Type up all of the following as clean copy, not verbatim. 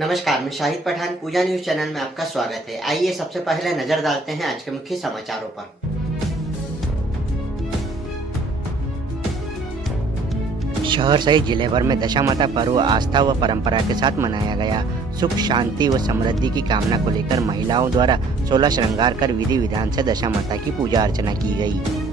नमस्कार, मैं शाहिद पठान पूजा news channel में आपका स्वागत है। आइए सबसे पहले नजर डालते हैं आज के मुख्य समाचारों पर। शहर सहित जिले भर में दशामाता पर्व आस्था व परंपरा के साथ मनाया गया। सुख, शांति व समृद्धि की कामना को लेकर महिलाओं द्वारा 16 श्रृंगार कर विधि विधान से दशामाता की पूजा अर्चना की गई।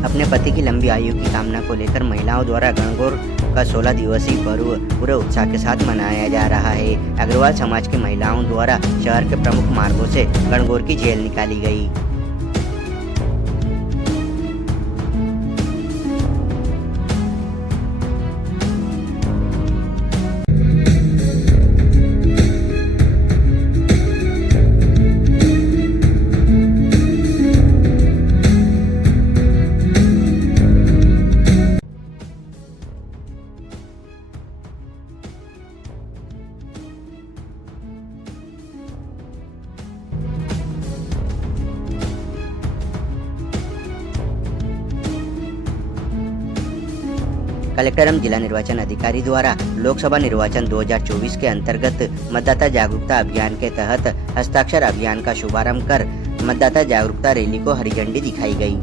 अपने पति की लंबी आयु की कामना को लेकर महिलाओं द्वारा गणगौर का 16 दिवसीय पर्व पूरे उत्साह के साथ मनाया जा रहा है। अग्रवाल समाज की महिलाओं द्वारा शहर के प्रमुख मार्गों से गणगौर की झेल निकाली गई। कलेक्टर एवं जिला निर्वाचन अधिकारी द्वारा लोकसभा निर्वाचन 2024 के अंतर्गत मतदाता जागरूकता अभियान के तहत हस्ताक्षर अभियान का शुभारंभ कर मतदाता जागरूकता रैली को हरी झंडी दिखाई गई।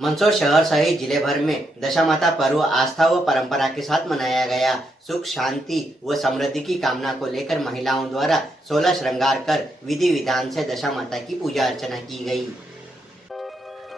मंदसौर शहर सहित जिले भर में दशामाता पर्व आस्था व परंपरा के साथ मनाया गया। सुख, शांति व समृद्धि की कामना को लेकर महिलाओं द्वारा 16 श्रृंगार कर विधि विधान से दशामाता की पूजा अर्चना की गई।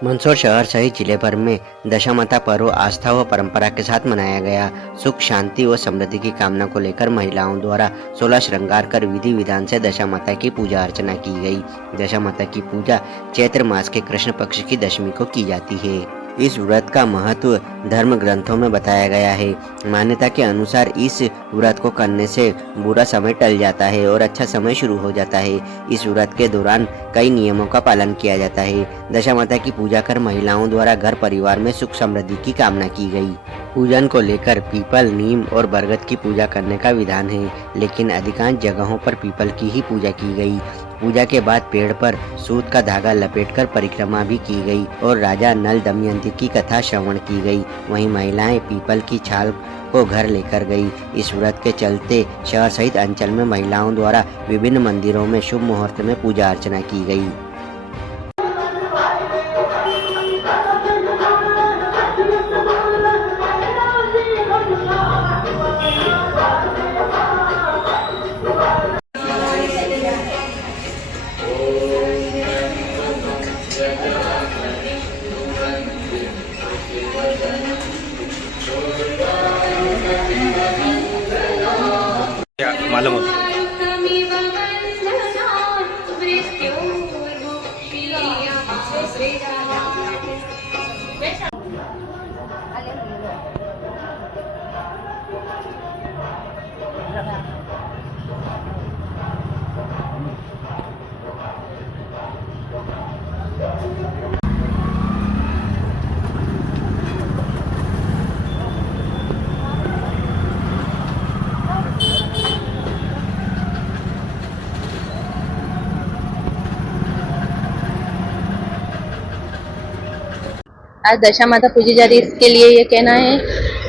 मंदसौर शहर सहित जिले भर में दशामाता पर्व आस्था व परंपरा के साथ मनाया गया। सुख, शांति व समृद्धि की कामना को लेकर महिलाओं द्वारा 16 श्रृंगार कर विधि विधान से दशामाता की पूजा अर्चना की गई। दशामाता की पूजा चैत्र मास के कृष्ण पक्ष की दशमी को की जाती है। इस व्रत का महत्व धर्म ग्रंथों में बताया गया है। मान्यता के अनुसार इस व्रत को करने से बुरा समय टल जाता है और अच्छा समय शुरू हो जाता है। इस व्रत के दौरान कई नियमों का पालन किया जाता है। दशामाता की पूजा कर महिलाओं द्वारा घर परिवार में सुख समृद्धि की कामना की गई। पूजन को लेकर पीपल, नीम और बरगद की पूजा करने का विधान है, लेकिन अधिकांश जगहों पर पीपल की ही पूजा की गई। पूजा के बाद पेड़ पर सूत का धागा लपेटकर परिक्रमा भी की गई और राजा नल दमयंती की कथा श्रवण की गई। वहीं महिलाएं पीपल की छाल को घर लेकर गई। इस व्रत के चलते शहर सहित अंचल में महिलाओं द्वारा विभिन्न मंदिरों में शुभ मुहूर्त में पूजा अर्चना की गई। मालूम होता आज दशामाता पूजी जा रही है। इसके लिए ये कहना है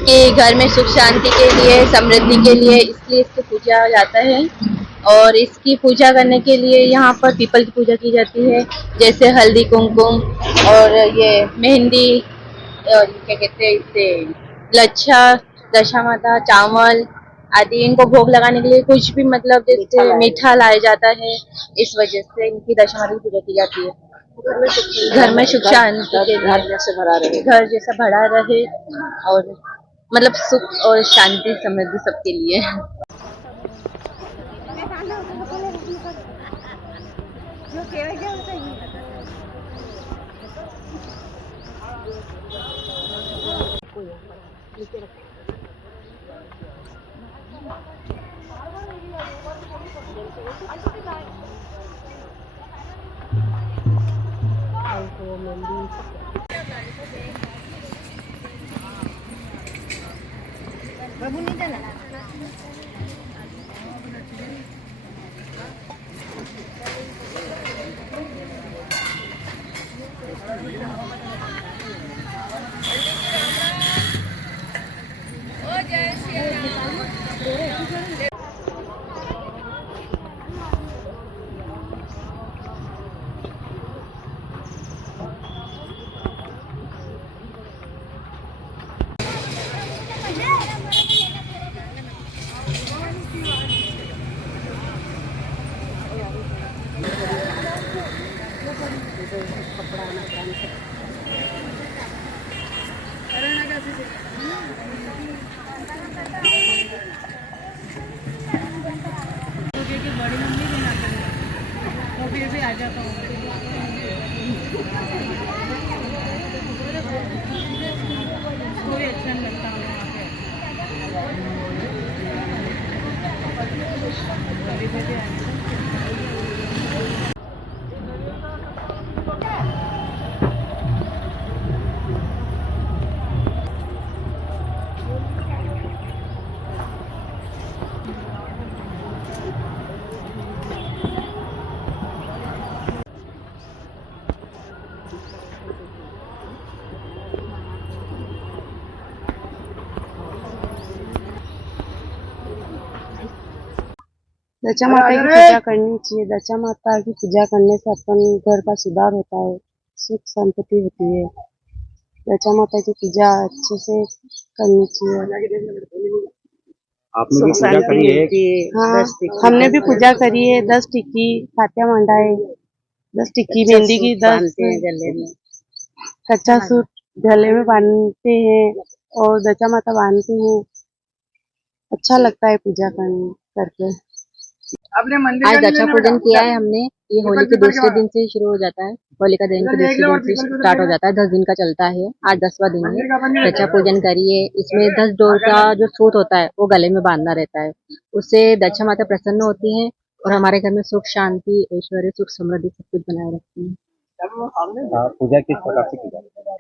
कि घर में सुख शांति के लिए, समृद्धि के लिए, इसलिए इसकी पूजा जाता है। और इसकी पूजा करने के लिए यहाँ पर पीपल की पूजा की जाती है, जैसे हल्दी कुमकुम और ये मेहंदी और क्या कहते हैं इसे लच्छा, दशा माता, चावल आदि इनको भोग लगाने के लिए कुछ भी मतलब जैसे मीठा लाया जाता है। इस वजह से इनकी दशा माता की पूजा की जाती है। घर में सुख शांति के लिए, घर जैसा भरा रहे और मतलब सुख और शांति समृद्धि सबके लिए। दशा माता की पूजा करनी चाहिए। दशा माता की पूजा करने से अपन घर का सुधार होता है, सुख संपत्ति होती है। दशा माता की पूजा अच्छे से करनी चाहिए। आपने भी पूजा करी है? हाँ, हमने भी पूजा करी है। 10 टिक्की फातिया मंडाए, 10 टिक्की मेहंदी की, 10 गले में कच्चा सूट गले में बांधते हैं और दशा माता बांधते हैं। अच्छा लगता है पूजा करके। आज दशा पूजन किया है हमने। ये होली के दूसरे दिन से शुरू हो जाता है, होलिका दहन के दूसरे दिन से स्टार्ट हो जाता है। 10 दिन का चलता है, आज 10वां दिन है। दशा पूजन करिए। इसमें 10 डोर का जो सूत होता है वो गले में बांधना रहता है, उससे दशा माता प्रसन्न होती है और हमारे घर में सुख शांति ऐश्वर्य सुख समृद्धि सब कुछ बनाए रखती है। पूजा किस प्रकार से की जाती है?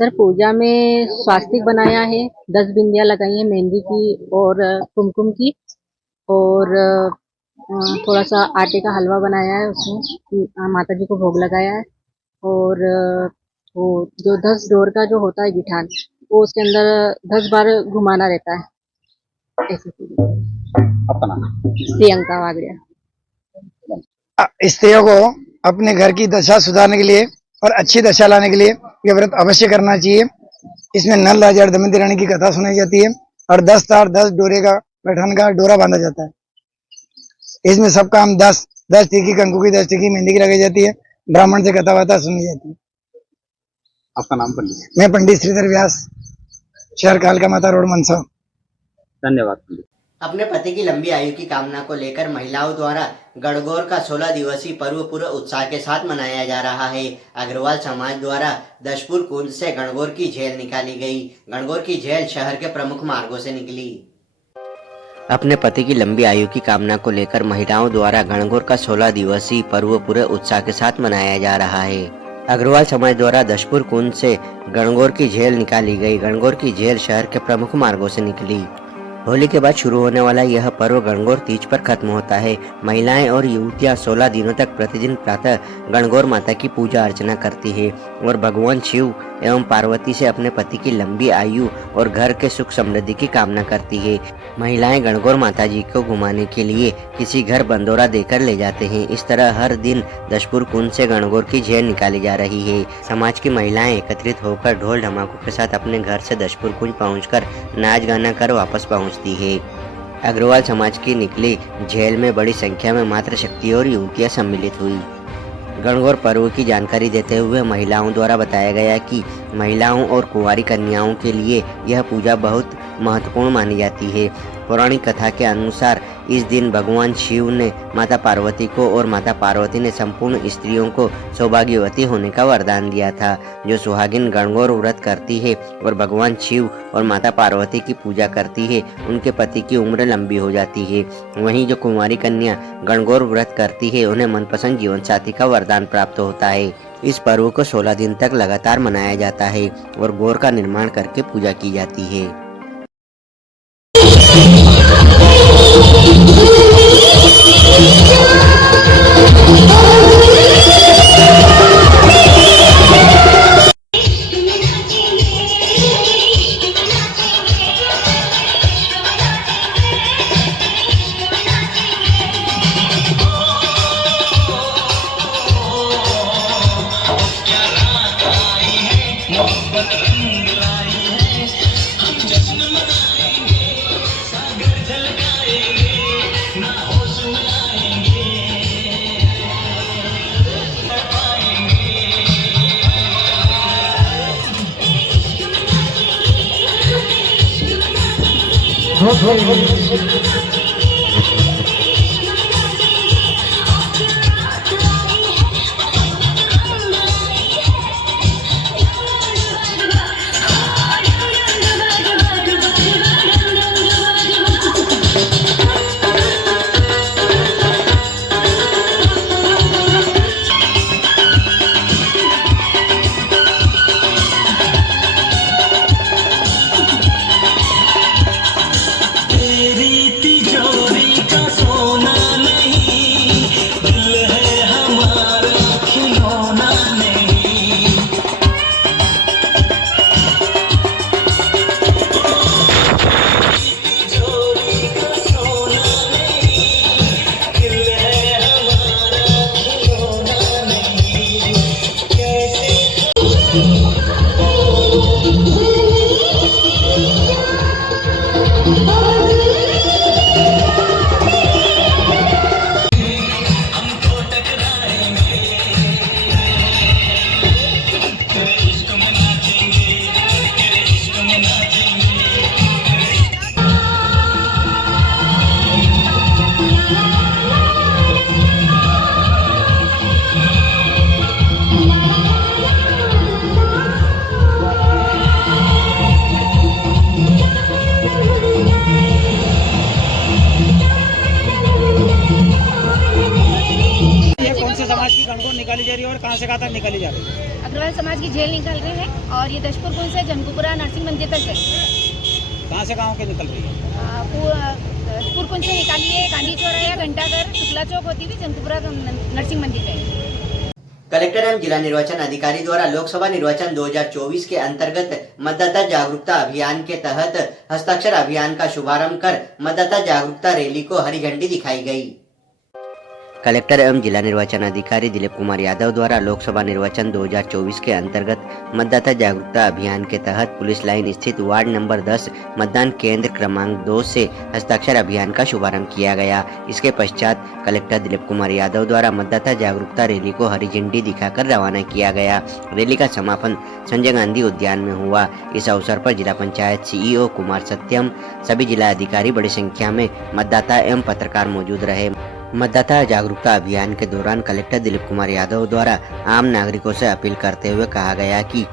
सर पूजा में स्वास्तिक बनाया है, 10 बिंदियां लगाई है मेहंदी की और कुमकुम की, और थोड़ा सा आटे का हलवा बनाया है, उसमें माता जी को भोग लगाया है। और वो जो 10 डोर का जो होता है गिठान, वो उसके अंदर 10 बार घुमाना रहता है। ऐसे आपका नाम? प्रियंका वागड़िया। स्त्रियों को अपने घर की दशा सुधारने के लिए और अच्छी दशा लाने के लिए ये व्रत अवश्य करना चाहिए। इसमें नल राजा और दमयंती रानी की कथा सुनाई जाती है और 10 तार 10 डोरे का पैठान का डोरा बांधा जाता है। इसमें सब काम 10 टिक्की कंकु की, 10 टिक्की मेहंदी की लगाई जाती है। ब्राह्मण से कथा वार्ता सुनी जाती है। आपका नाम पंडित? मैं पंडित श्रीधर व्यास, शहर कालका माता रोड, मनसा। धन्यवाद पंडित। अपने पति की लंबी आयु की कामना को लेकर महिलाओं द्वारा गणगौर का 16 दिवसीय पर्व पूरे उत्साह के साथ मनाया जा रहा है। अग्रवाल समाज द्वारा दशपुर कुंज से गणगौर की झेल निकाली गई। गणगौर की झेल शहर के प्रमुख मार्गों से निकली। अपने पति की लंबी आयु की कामना को लेकर महिलाओं द्वारा गणगौर का 16 दिवसीय पर्व पूरे उत्साह के साथ मनाया जा रहा है। अग्रवाल समाज द्वारा दशपुर कुंज से गणगौर की झेल निकाली गई। गणगौर की झेल शहर के प्रमुख मार्गों से निकली। होली के बाद शुरू होने वाला यह पर्व गणगौर तीज पर खत्म होता है। महिलाएं और युवतियां 16 दिनों तक प्रतिदिन प्रातः गणगौर माता की पूजा अर्चना करती है और भगवान शिव एवं पार्वती से अपने पति की लंबी आयु और घर के सुख समृद्धि की कामना करती है। महिलाएं गणगौर माता जी को घुमाने के लिए किसी घर बंदोरा देकर ले जाते हैं। इस तरह हर दिन दशपुर कुंड से गणगौर की झेल निकाली जा रही है। समाज की महिलाएं एकत्रित होकर ढोल ढमाकों के साथ अपने घर से दशपुर कुंज पहुंचकर नाच गाना कर वापस पहुंचती है। अग्रवाल समाज की निकली झेल में बड़ी संख्या में मातृशक्ति और युवतियां सम्मिलित हुई। गणगौर पर्व की जानकारी देते हुए महिलाओं द्वारा बताया गया कि महिलाओं और कुंवारी कन्याओं के लिए यह पूजा बहुत महत्वपूर्ण मानी जाती है। पौराणिक कथा के अनुसार इस दिन भगवान शिव ने माता पार्वती को और माता पार्वती ने संपूर्ण स्त्रियों को सौभाग्यवती होने का वरदान दिया था। जो सुहागिन गणगौर व्रत करती है और भगवान शिव और माता पार्वती की पूजा करती है, उनके पति की उम्र लंबी हो जाती है। वहीं जो कुंवारी कन्या गणगौर व्रत करती है, उन्हें मनपसंद जीवन साथी का वरदान प्राप्त होता है। इस पर्व को 16 दिन तक लगातार मनाया जाता है और गौर का निर्माण करके पूजा की जाती है। निकाली जा रही है और कहाँ से कहाँ तक निकाली जा रही है? अग्रवाल समाज की जेल निकल रहे हैं और ये दशपुर कुंज से जमकुपुरा नरसिंह मंदिर तक गए। कहाँ से कहाँ के निकल रही है? दशपुर कुंज से निकाली है, गांधी चौराहा, घंटाघर, शुक्ला चौक होती हुई जमकुपुरा नरसिंह मंदिर गए। कलेक्टर एवं जिला निर्वाचन अधिकारी द्वारा लोकसभा निर्वाचन 2024 के अंतर्गत मतदाता जागरूकता अभियान के तहत हस्ताक्षर अभियान का शुभारंभ कर मतदाता जागरूकता रैली को हरी झंडी दिखाई गई। कलेक्टर एवं जिला निर्वाचन अधिकारी दिलीप कुमार यादव द्वारा लोकसभा निर्वाचन 2024 के अंतर्गत मतदाता जागरूकता अभियान के तहत पुलिस लाइन स्थित वार्ड नंबर 10 मतदान केंद्र क्रमांक 2 से हस्ताक्षर अभियान का शुभारंभ किया गया। इसके पश्चात कलेक्टर दिलीप कुमार यादव द्वारा मतदाता जागरूकता रैली को हरी झंडी दिखाकर रवाना किया गया। रैली का समापन संजय गांधी उद्यान में हुआ। इस अवसर पर जिला पंचायत सीईओ कुमार सत्यम, सभी जिला अधिकारी बड़ी संख्या में मतदाता एवं पत्रकार मौजूद रहे। मतदाता जागरूकता अभियान के दौरान कलेक्टर दिलीप कुमार यादव द्वारा आम नागरिकों से अपील करते हुए कहा गया कि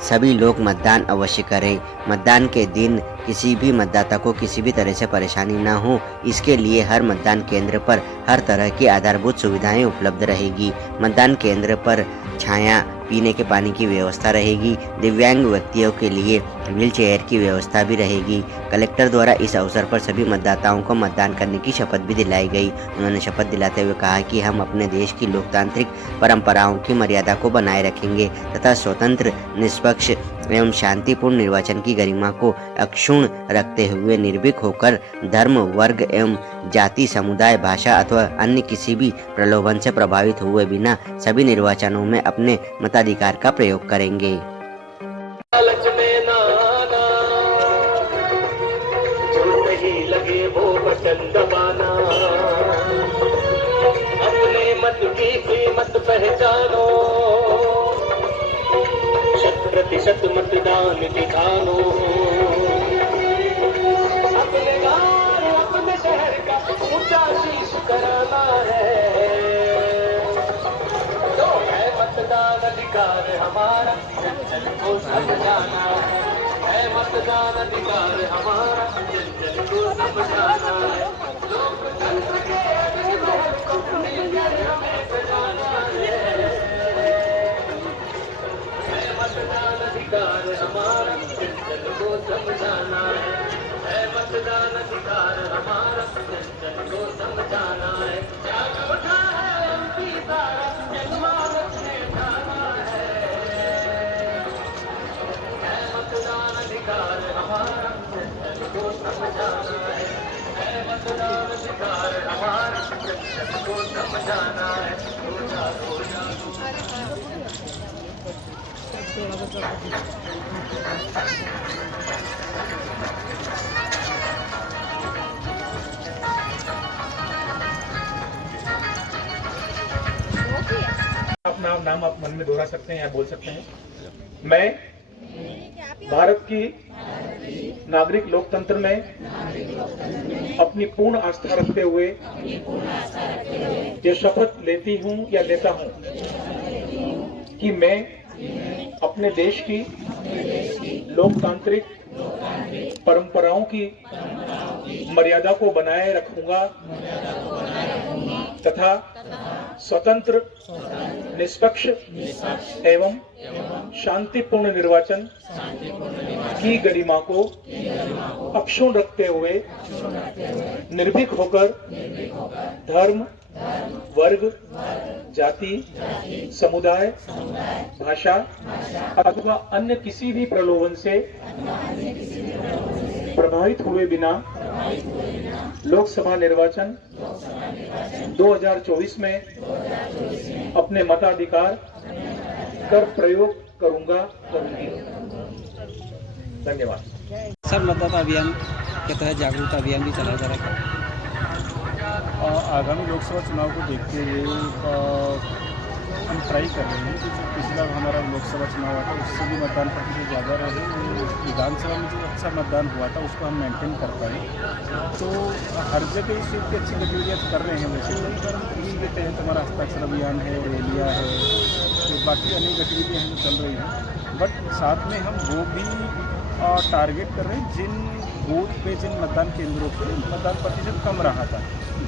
सभी लोग मतदान अवश्य करें। मतदान के दिन किसी भी मतदाता को किसी भी तरह से परेशानी न हो, इसके लिए हर मतदान केंद्र पर हर तरह की आधारभूत सुविधाएं उपलब्ध रहेगी। मतदान केंद्र पर छाया, पीने के पानी की व्यवस्था रहेगी। दिव्यांग व्यक्तियों के लिए व्हील चेयर की व्यवस्था भी रहेगी। कलेक्टर द्वारा इस अवसर पर सभी मतदाताओं को मतदान करने की शपथ भी दिलाई गई। उन्होंने शपथ दिलाते हुए कहा कि हम अपने देश की लोकतांत्रिक परंपराओं की मर्यादा को बनाए रखेंगे तथा स्वतंत्र, निष्पक्ष एवं शांतिपूर्ण निर्वाचन की गरिमा को अक्षुण्ण रखते हुए निर्भीक होकर धर्म, वर्ग एवं जाति, समुदाय, भाषा अथवा अन्य किसी भी प्रलोभन से प्रभावित हुए बिना सभी निर्वाचनों में अपने मताधिकार का प्रयोग करेंगे। लालच में ना आना, जो नहीं लगे वो बटन दबाना, अपने मत की कीमत पहचानो, 100% मतदान दिखानो, अपने गाँव अपने शहर का ऊंचा शीश कराना है, तो है मतदान अधिकार हमारा, जन को समझाना है मतदान अधिकार हमारा, जन को समझाना है, लोकतंत्र के महल को मिलकर हमें सजाना है मतदान अधिकार हमारा, जन को समझाना है मतदान अधिकार हमारा, जन को समझाना है, जाग उठा है उनकी तारा, जनमानस ने ठाना है मतदान अधिकार हमारा, जन को समझाना है मतदान अधिकार हमारा, जन को समझाना है। अपना नाम आप मन में दोहरा सकते हैं या बोल सकते हैं। मैं भारत की नागरिक लोकतंत्र में अपनी पूर्ण आस्था रखते हुए ये शपथ लेती हूँ या लेता हूँ कि मैं अपने देश की लोकतांत्रिक परंपराओं की मर्यादा को बनाए रखूंगा तथा स्वतंत्र, निष्पक्ष एवं शांतिपूर्ण निर्वाचन की गरिमा को अक्षुण्ण रखते हुए निर्भीक होकर धर्म, वर्ग, जाति, समुदाय, भाषा अथवा अन्य किसी भी प्रलोभन से प्रभावित हुए बिना लोकसभा निर्वाचन 2024 में अपने मताधिकार कर प्रयोग करूंगी। धन्यवाद। सर, मतदाता अभियान के तहत जागरूकता अभियान भी चलाया जा रहा है। आगामी लोकसभा चुनाव को देखते हुए हम ट्राई कर रहे हैं कि पिछला हमारा लोकसभा चुनाव हुआ था उससे भी मतदान प्रतिशत ज़्यादा रहे। विधानसभा में जो अच्छा मतदान हुआ था उसको हम मेंटेन कर पाए। तो हर जगह इस चीज़ की अच्छी गतिविधियाँ कर रहे हैं। वैसे इसी के तहत हमारा हस्ताक्षर अभियान है, रैलियाँ है, तो बाकी अनेक गतिविधियाँ हैं जो चल रही हैं। बट साथ में हम वो भी टारगेट कर रहे हैं जिन बूथ पे, जिन मतदान केंद्रों पे मतदान प्रतिशत कम रहा था,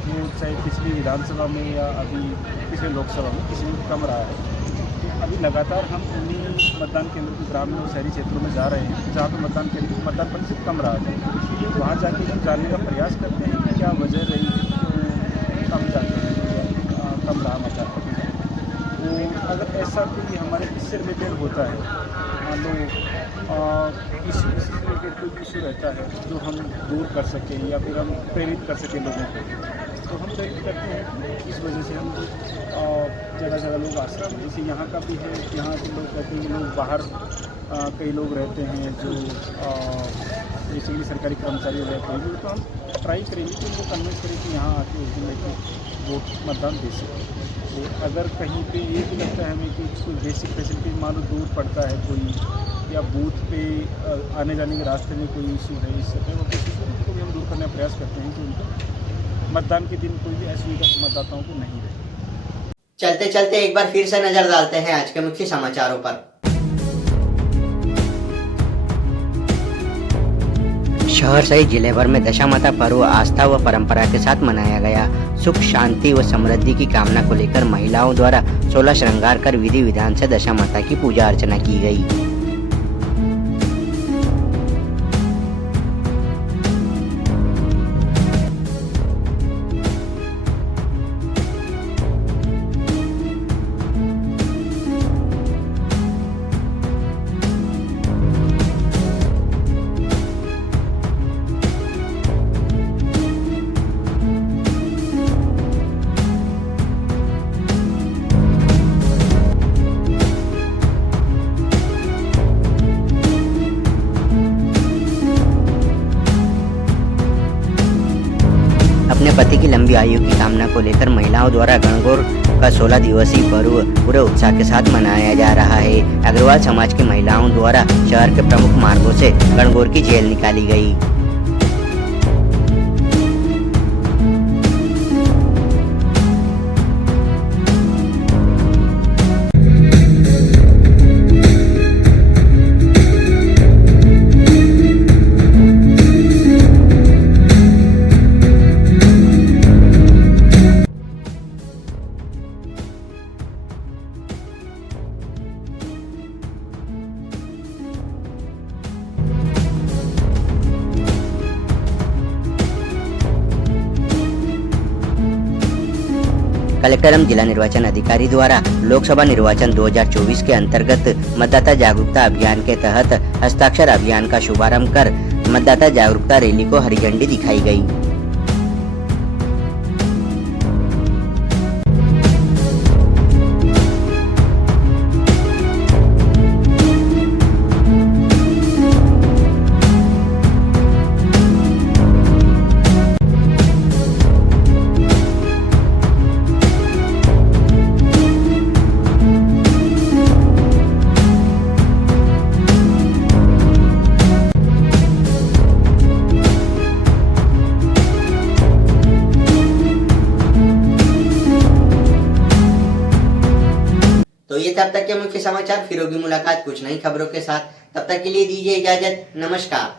जो चाहे पिछली विधानसभा में या अभी पिछले लोकसभा में किसी में कम रहा है। तो अभी लगातार हम उन्हीं मतदान केंद्रों के ग्रामीण और शहरी क्षेत्रों में जा रहे हैं जहाँ पर मतदान प्रतिशत कम रहा था। वहाँ जाके हम जानने का प्रयास करते हैं कि क्या वजह रही है कम जाते हैं, कम रहा मतदान प्रतिशत। तो अगर ऐसा कोई हमारे इससे रिलेटेड होता है, मान लो इस रिलेटेड कोई इशू रहता है जो हम दूर कर सकें या फिर हम प्रेरित कर सकें लोगों को, तो हम प्रेरित करते हैं। इस वजह से हम जगह जगह लोग आश्रय, जैसे यहाँ का भी है, यहाँ के लोग कहते हैं कि लोग बाहर कई लोग रहते हैं जो बेसिकली सरकारी कर्मचारी रहते हैं, तो हम ट्राई करेंगे कि उनको कन्विंस करें कि यहाँ आके उस दिन वोट मतदान दे सकें। तो अगर कहीं पे ये भी लगता है हमें कि कोई बेसिक फैसिलिटी मान लो दूर पड़ता है कोई, या बूथ पे आने जाने के रास्ते में कोई इशू है, इस समय वो कोशिश उनको भी हम दूर करने का प्रयास करते हैं कि उनको मतदान के दिन कोई भी असुविधा मतदाताओं को नहीं रहे। चलते चलते एक बार फिर से नजर डालते हैं आज के मुख्य समाचारों पर। शहर सहित जिले भर में दशामाता पर्व आस्था व परंपरा के साथ मनाया गया। सुख शांति व समृद्धि की कामना को लेकर महिलाओं द्वारा 16 श्रृंगार कर विधि विधान से दशामाता की पूजा अर्चना की गई। अपने पति की लंबी आयु की कामना को लेकर महिलाओं द्वारा गणगौर का 16 दिवसीय पर्व पूरे उत्साह के साथ मनाया जा रहा है। अग्रवाल समाज की महिलाओं द्वारा शहर के प्रमुख मार्गों से गणगौर की जेल निकाली गई। कलेक्टर एवं जिला निर्वाचन अधिकारी द्वारा लोकसभा निर्वाचन 2024 के अंतर्गत मतदाता जागरूकता अभियान के तहत हस्ताक्षर अभियान का शुभारंभ कर मतदाता जागरूकता रैली को हरी झंडी दिखाई गई। तो ये तब तक के मुख्य समाचार, फिर होगी मुलाकात कुछ नई खबरों के साथ। तब तक के लिए दीजिए इजाजत। नमस्कार।